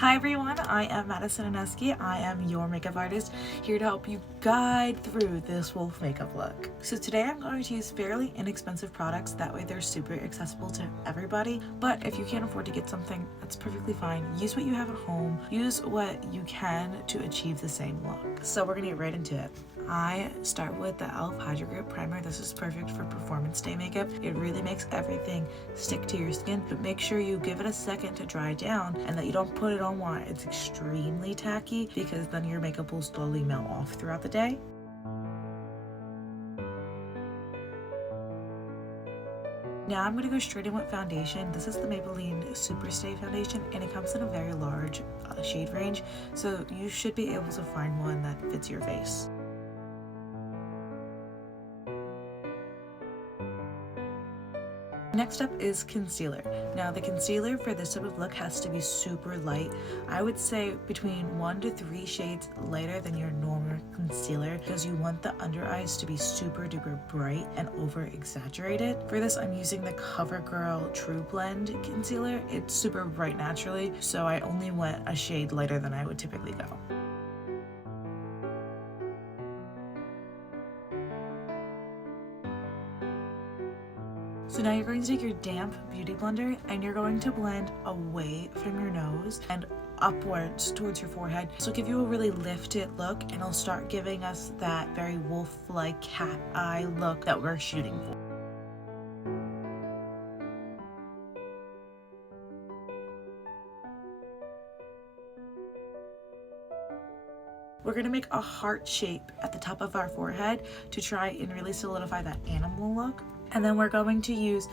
Hi everyone, I am Madison Ineski. I am your makeup artist here to help you guide through this wolf makeup look. So today I'm going to use fairly inexpensive products, that way they're super accessible to everybody. But if you can't afford to get something, that's perfectly fine. Use what you have at home, use what you can to achieve the same look. So we're gonna get right into it. I start with the e.l.f. Hydro Grip Primer. This is perfect for performance day makeup. It really makes everything stick to your skin, but make sure you give it a second to dry down and that you don't put it on while it's extremely tacky, because then your makeup will slowly melt off throughout the day. Now I'm going to go straight in with foundation. This is the Maybelline Super Stay Foundation, and it comes in a very large shade range, so you should be able to find one that fits your face. Next up is concealer. Now the concealer for this type of look has to be super light. I would say between 1 to 3 shades lighter than your normal concealer, because you want the under eyes to be super duper bright and over exaggerated. For this I'm using the CoverGirl True Blend concealer. It's super bright naturally, so I only went a shade lighter than I would typically go. So now you're going to take your damp beauty blender and you're going to blend away from your nose and upwards towards your forehead. This will give you a really lifted look, and it'll start giving us that very wolf-like cat eye look that we're shooting for. We're going to make a heart shape at the top of our forehead to try and really solidify that animal look. And then we're going to use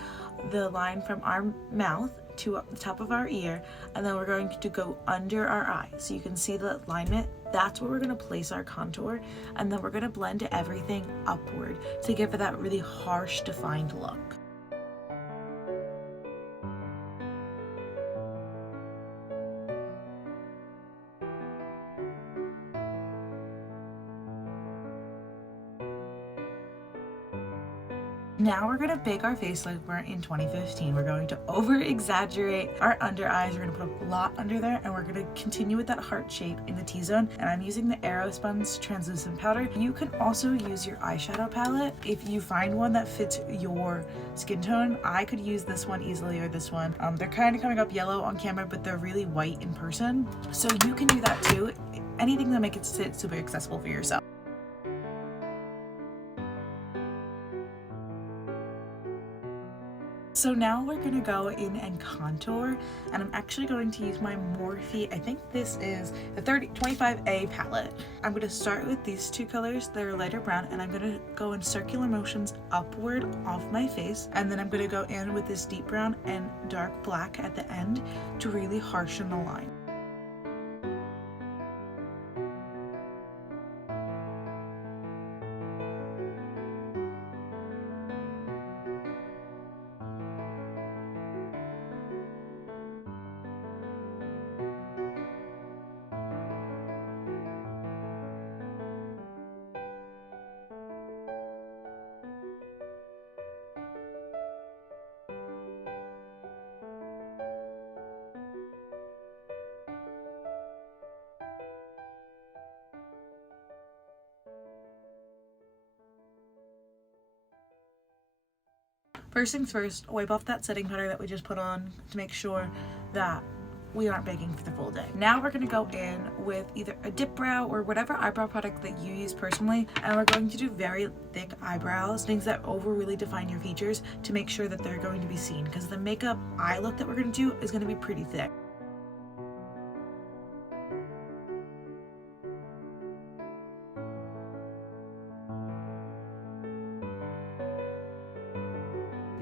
the line from our mouth to the top of our ear, and then we're going to go under our eye. So you can see the alignment. That's where we're going to place our contour, and then we're going to blend everything upward to give it that really harsh, defined look. Now we're going to bake our face like we're in 2015. We're going to over exaggerate our under eyes. We're going to put a lot under there, and we're going to continue with that heart shape in the T-zone. And I'm using the Aerospun's translucent powder. You can also use your eyeshadow palette if you find one that fits your skin tone. I could use this one easily, or this one. They're kind of coming up yellow on camera, but they're really white in person. So you can do that too. Anything to make it sit super accessible for yourself. So now we're going to go in and contour, and I'm actually going to use my Morphe, I think this is the 25A palette. I'm going to start with these two colors that are lighter brown, and I'm going to go in circular motions upward off my face, and then I'm going to go in with this deep brown and dark black at the end to really harshen the line. First things first, wipe off that setting powder that we just put on to make sure that we aren't baking for the full day. Now we're going to go in with either a dip brow or whatever eyebrow product that you use personally, and we're going to do very thick eyebrows, things that over really define your features, to make sure that they're going to be seen, because the makeup eye look that we're going to do is going to be pretty thick.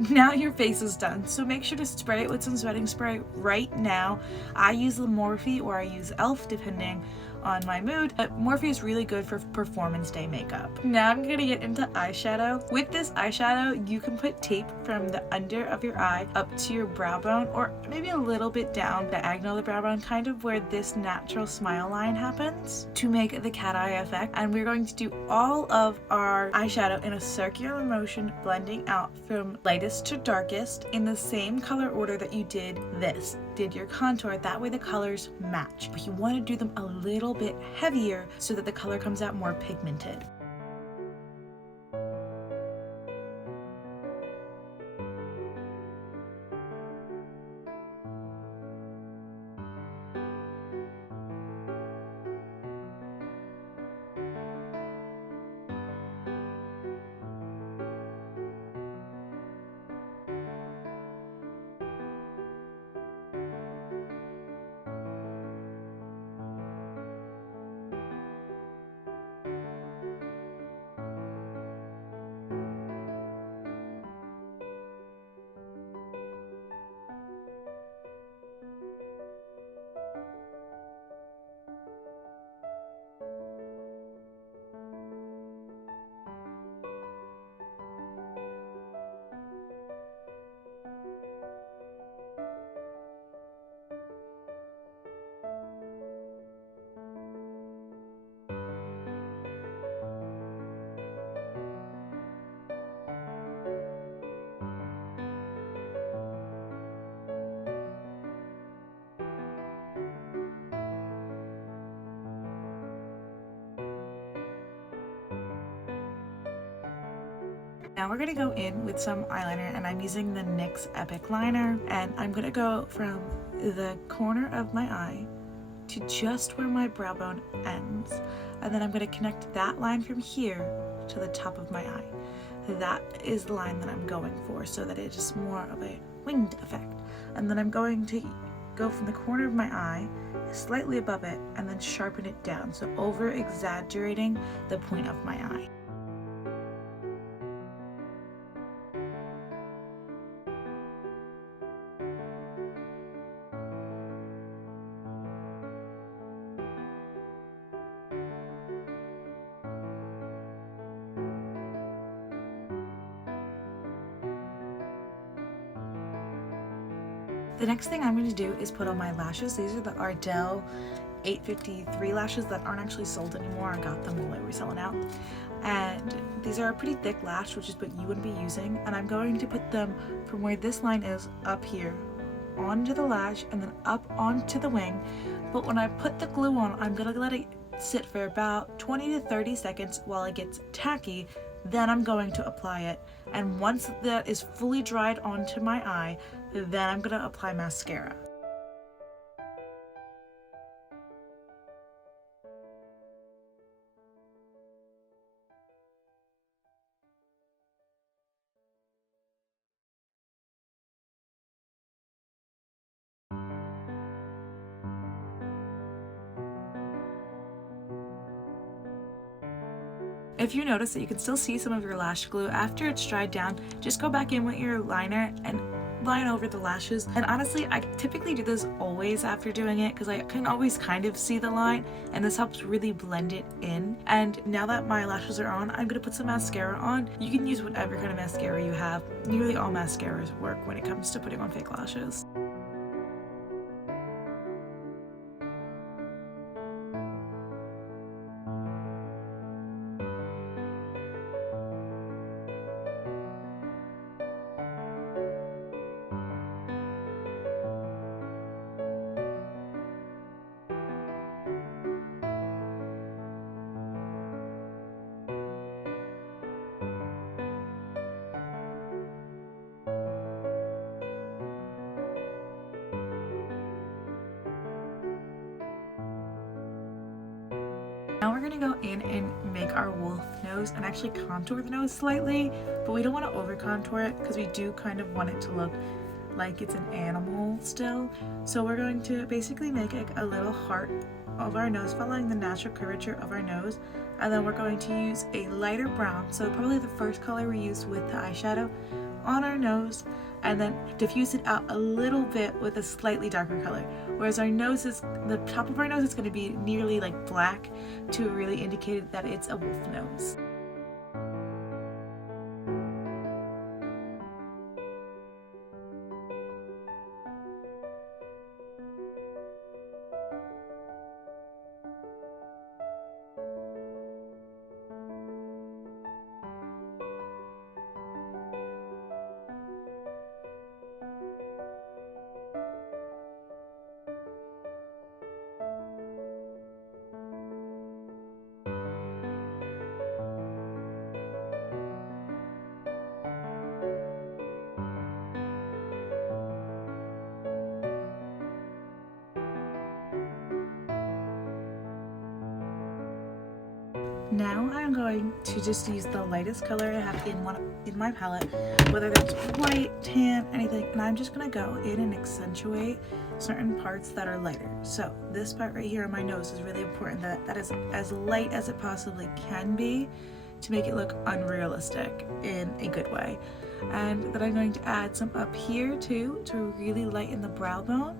Now your face is done, so make sure to spray it with some setting spray right now. I use the Morphe, or I use e.l.f. depending on my mood, but Morphe is really good for performance day makeup. Now I'm gonna get into eyeshadow. With this eyeshadow, you can put tape from the under of your eye up to your brow bone, or maybe a little bit down diagonal of the brow bone, kind of where this natural smile line happens, to make the cat eye effect. And we're going to do all of our eyeshadow in a circular motion, blending out from lightest to darkest in the same color order that you did this. did your contour. That way the colors match. But you want to do them a little bit heavier so that the color comes out more pigmented. Now we're gonna go in with some eyeliner, and I'm using the NYX Epic Liner, and I'm gonna go from the corner of my eye to just where my brow bone ends, and then I'm gonna connect that line from here to the top of my eye. That is the line that I'm going for, so that it is more of a winged effect. And then I'm going to go from the corner of my eye, slightly above it, and then sharpen it down, so over exaggerating the point of my eye. The next thing I'm going to do is put on my lashes. These are the Ardell 853 lashes that aren't actually sold anymore. I got them while they were selling out. And these are a pretty thick lash, which is what you would be using. And I'm going to put them from where this line is up here onto the lash and then up onto the wing. But when I put the glue on, I'm going to let it sit for about 20 to 30 seconds while it gets tacky. Then I'm going to apply it. And once that is fully dried onto my eye, then I'm going to apply mascara. If you notice that you can still see some of your lash glue after it's dried down, just go back in with your liner and line over the lashes. And honestly, I typically do this always after doing it because I can always kind of see the line, and this helps really blend it in. And now that my lashes are on, I'm going to put some mascara on. You can use whatever kind of mascara you have. Nearly all mascaras work when it comes to putting on fake lashes. Now we're gonna go in and make our wolf nose and actually contour the nose slightly, but we don't want to over contour it because we do kind of want it to look like it's an animal still. So we're going to basically make like a little heart of our nose following the natural curvature of our nose, and then we're going to use a lighter brown, so probably the first color we used with the eyeshadow, on our nose, and then diffuse it out a little bit with a slightly darker color. Whereas our nose is, the top of our nose is going to be nearly like black to really indicate that it's a wolf nose. Now I'm going to just use the lightest color I have in my palette, whether that's white, tan, anything, and I'm just gonna go in and accentuate certain parts that are lighter. So this part right here on my nose is really important, that is as light as it possibly can be to make it look unrealistic in a good way. And then I'm going to add some up here too to really lighten the brow bone.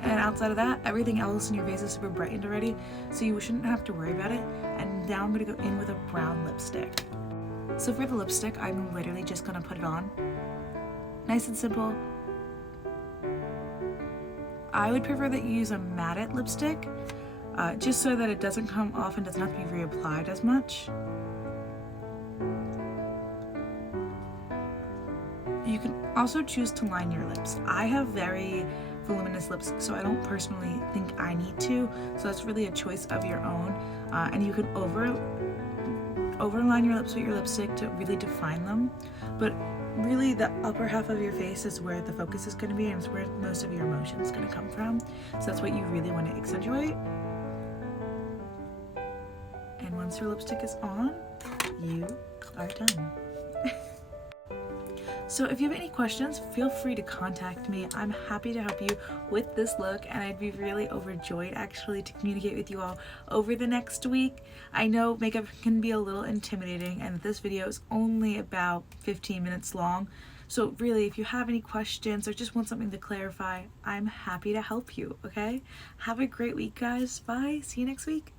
And outside of that, everything else in your face is super brightened already, so you shouldn't have to worry about it. And now I'm gonna go in with a brown lipstick. So for the lipstick, I'm literally just gonna put it on. Nice and simple. I would prefer that you use a matte lipstick, just so that it doesn't come off and doesn't have to be reapplied as much. You can also choose to line your lips. I have very voluminous lips, so I don't personally think I need to, so that's really a choice of your own. And you can overline your lips with your lipstick to really define them, but really the upper half of your face is where the focus is going to be, and it's where most of your emotion is going to come from, so that's what you really want to accentuate. And once your lipstick is on, you are done. So if you have any questions, feel free to contact me. I'm happy to help you with this look, and I'd be really overjoyed actually to communicate with you all over the next week. I know makeup can be a little intimidating, and this video is only about 15 minutes long. So really, if you have any questions or just want something to clarify, I'm happy to help you, okay? Have a great week, guys. Bye. See you next week.